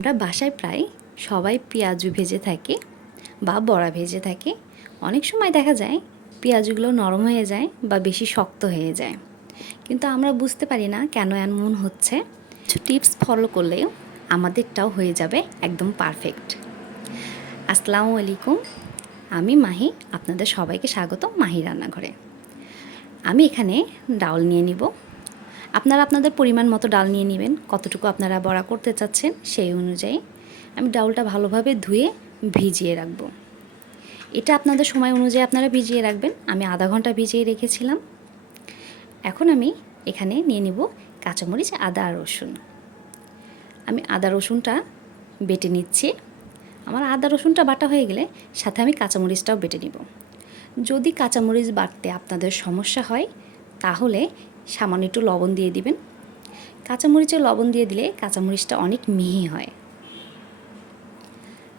আমরা বাসায় প্রায় সবাই পেঁয়াজু ভেজে থাকি বা বড়া ভেজে থাকি। অনেক সময় দেখা যায় পেঁয়াজগুলো নরম হয়ে যায় বা বেশি শক্ত হয়ে যায়, কিন্তু আমরা বুঝতে পারি না কেন এমন হচ্ছে। কিছু টিপস ফলো করলেও আমাদেরটাও হয়ে যাবে একদম পারফেক্ট। আসসালামু আলাইকুম, আমি মাহি, আপনাদের সবাইকে স্বাগত মাহি রান্নাঘরে। আমি এখানে ডাউল নিয়ে নিব। আপনারা আপনাদের পরিমাণ মতো ডাল নিয়ে নেবেন, কতটুকু আপনারা বড়া করতে চাচ্ছেন সেই অনুযায়ী। আমি ডাউলটা ভালোভাবে ধুয়ে ভিজিয়ে রাখবো। এটা আপনাদের সময় অনুযায়ী আপনারা ভিজিয়ে রাখবেন। আমি আধা ঘন্টা ভিজিয়ে রেখেছিলাম। এখন আমি এখানে নিয়ে নিব কাঁচামরিচ, আদা আর রসুন। আমি আদা রসুনটা বেটে নিচ্ছি। আমার আদা রসুনটা বাটা হয়ে গেলে সাথে আমি কাঁচামরিচটাও বেটে নিব। যদি কাঁচামরিচ বাটতে আপনাদের সমস্যা হয় তাহলে সামান্য একটু লবণ দিয়ে দিবেন। কাঁচামরিচে লবণ দিয়ে দিলে কাঁচামরিচটা অনেক মিহি হয়।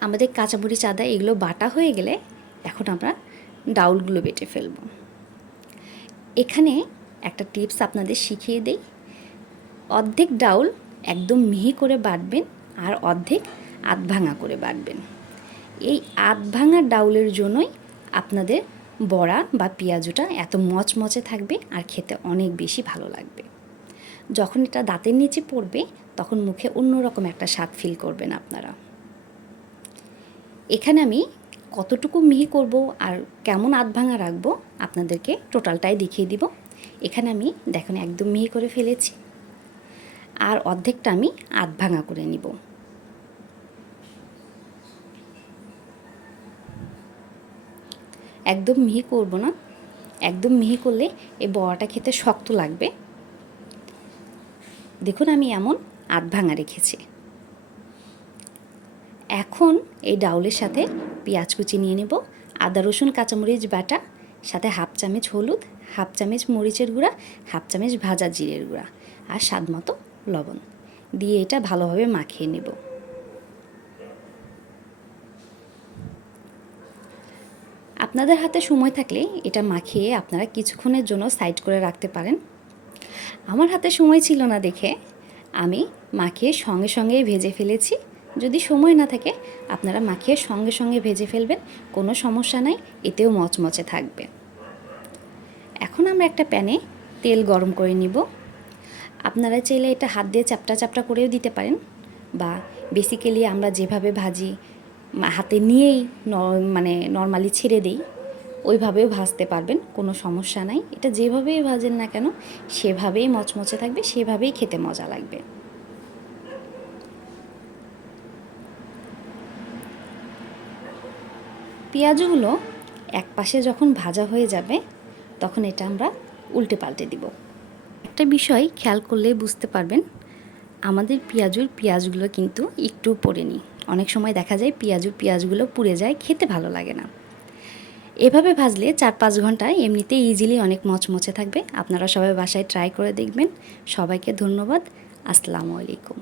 আমাদের কাঁচামরিচ, আদা এগুলো বাটা হয়ে গেলে এখন আমরা ডাউলগুলো বেটে ফেলব। এখানে একটা টিপস আপনাদের শিখিয়ে দেই। অর্ধেক ডাউল একদম মিহি করে বাটবেন আর অর্ধেক আধ ভাঙা করে বাটবেন। এই আধ ভাঙা ডাউলের জন্যই আপনাদের বড়া বা পেঁয়াজুটা এত মচমচে থাকবে আর খেতে অনেক বেশি ভালো লাগবে। যখন এটা দাঁতের নিচে পড়বে তখন মুখে অন্যরকম একটা স্বাদ ফিল করবেন আপনারা। এখানে আমি কতটুকু মিহি করব আর কেমন আধ ভাঙা রাখবো আপনাদেরকে টোটালটাই দেখিয়ে দিব। এখানে আমি দেখুন একদম মিহি করে ফেলেছি আর অর্ধেকটা আমি আধ ভাঙা করে নিব। একদম মিহি করব না, একদম মিহি করলে এই বড়াটা খেতে শক্ত লাগবে। দেখুন আমি এমন আধ ভাঙা রেখেছি। এখন এই ডাউলের সাথে পেঁয়াজ কুচি নিয়ে নেব, আদা রসুন কাঁচামরিচ বাটা, সাথে হাফ চামচ হলুদ, হাফ চামচ মরিচের গুঁড়া, হাফ চামচ ভাজা জিরের গুঁড়া আর স্বাদ মতো লবণ দিয়ে এটা ভালোভাবে মাখিয়ে নেব। আপনাদের হাতে সময় থাকলে এটা মাখিয়ে আপনারা কিছুক্ষণের জন্য সাইড করে রাখতে পারেন। আমার হাতে সময় ছিল না দেখে আমি মাখিয়ে সঙ্গে সঙ্গে ভেজে ফেলেছি। যদি সময় না থাকে আপনারা মাখিয়ে সঙ্গে সঙ্গে ভেজে ফেলবেন, কোনো সমস্যা নাই, এতেও মচমচে থাকবে। এখন আমরা একটা প্যানে তেল গরম করে নিব। আপনারা চাইলে এটা হাত দিয়ে চ্যাপটা চ্যাপটা করেও দিতে পারেন, বা বেসিক্যালি আমরা যেভাবে ভাজি হাতে নিয়েই মানে নর্মালি ছেড়ে দিই ওইভাবেও ভাজতে পারবেন, কোনো সমস্যা নাই। এটা যেভাবেই ভাজেন না কেন সেভাবেই মচমচে থাকবে, সেভাবেই খেতে মজা লাগবে। পেঁয়াজগুলো এক পাশে যখন ভাজা হয়ে যাবে তখন এটা আমরা উল্টে পাল্টে দিব। একটা বিষয় খেয়াল করলেই বুঝতে পারবেন, আমাদের পেঁয়াজগুলো কিন্তু একটু পোড়েনি। অনেক সময় দেখা যায় পেঁয়াজগুলো পুড়ে যায়, খেতে ভালো লাগে না। এভাবে ভাজলে 4-5 ঘন্টায় এমনিতেই ইজিলি অনেক মচমচে থাকবে। আপনারা সবাই বাসায় ট্রাই করে দেখবেন। সবাইকে ধন্যবাদ। আসসালামু আলাইকুম।